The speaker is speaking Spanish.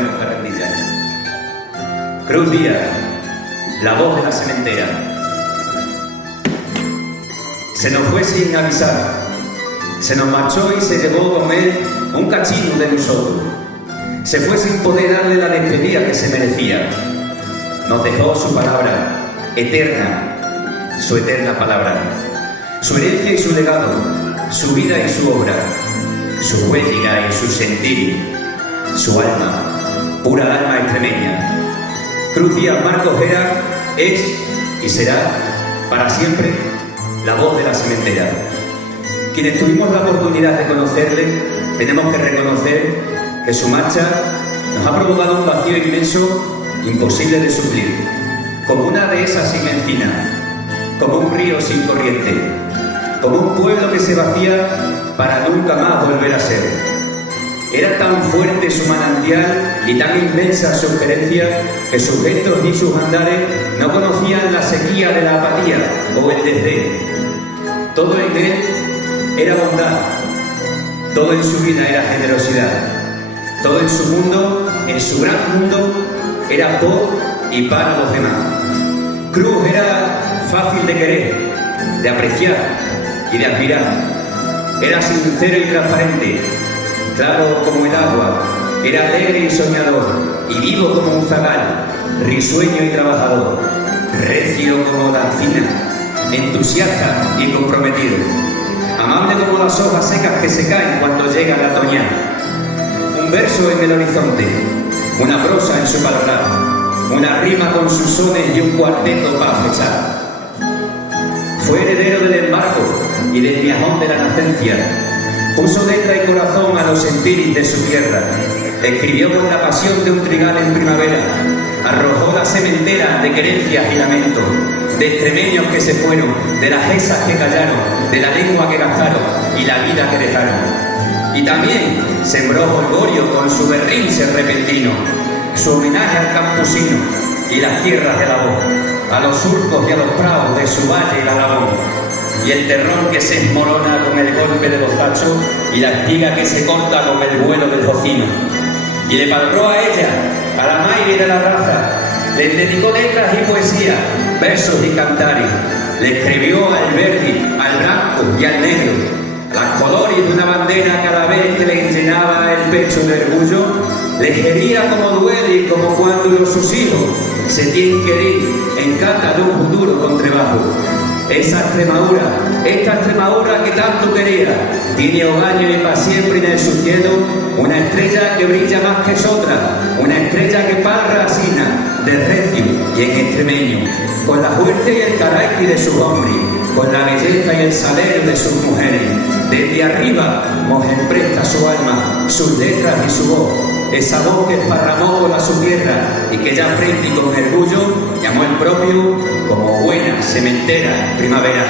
cogemos carretilla. Cruz Díaz, la voz de la sementera. Se nos fue sin avisar, se nos marchó y se llevó con él un cachino de nosotros. Se fue sin poder darle la despedida que se merecía. Nos dejó su palabra eterna, su eterna palabra, su herencia y su legado, su vida y su obra, su huella y su sentir, su alma, pura alma extremeña. Cruz Díaz Marcos era, es y será para siempre la voz de la sementera. Quienes tuvimos la oportunidad de conocerle, tenemos que reconocer que su marcha nos ha provocado un vacío inmenso, imposible de suplir, como una dehesa sin encina, como un río sin corriente, como un pueblo que se vacía para nunca más volver a ser. Era tan fuerte su manantial y tan inmensa su gerencia que sus gestos y sus andares no conocían la sequía de la apatía o el desdén. Todo en él era bondad, todo en su vida era generosidad, todo en su mundo, en su gran mundo, era por y para los demás. Cruz era fácil de querer, de apreciar y de admirar. Era sincero y transparente, claro como el agua, era alegre y soñador, y vivo como un zagal, risueño y trabajador, recio como la encina, entusiasta y comprometido, amable como las hojas secas que se caen cuando llega la otoñal. Un verso en el horizonte, una prosa en su paladar, una rima con sus sones y un cuarteto para flechar. Fue heredero del embarco y del viajón de la nacencia. Puso letra y corazón a los sentires de su tierra. Escribió con la pasión de un trigal en primavera. Arrojó la sementera de querencias y lamentos, de extremeños que se fueron, de las esas que callaron, de la lengua que gastaron y la vida que dejaron. Y también sembró jolgorio con su berrinche repentino, su homenaje al campusino y las tierras de la voz, a los surcos y a los prados de su valle y la Aragón, y el terrón que se esmorona con el golpe de los hachos y la espiga que se corta con el vuelo del tocino. Y le palpó a ella, a la Mayre de la raza, le dedicó letras y poesía, versos y cantares, le escribió al verde, al blanco y al negro, las colores de una bandera cada vez que le llenaba el pecho de orgullo, le hería como duele y como cuando sus hijos se tienen que ir en cata de un futuro con trabajo. Esa Extremadura, esta Extremadura que tanto quería, tiene hogaño y para siempre en su cielo una estrella que brilla más que otra, una estrella que parra asina, de recio y en extremeño, con la fuerza y el carácter de sus hombres, con la belleza y el salero de sus mujeres. Desde arriba Mojen presta su alma, sus letras y su voz, esa voz que esparramó toda su tierra y que ya frente y con orgullo llamó el propio como buena sementera primavera.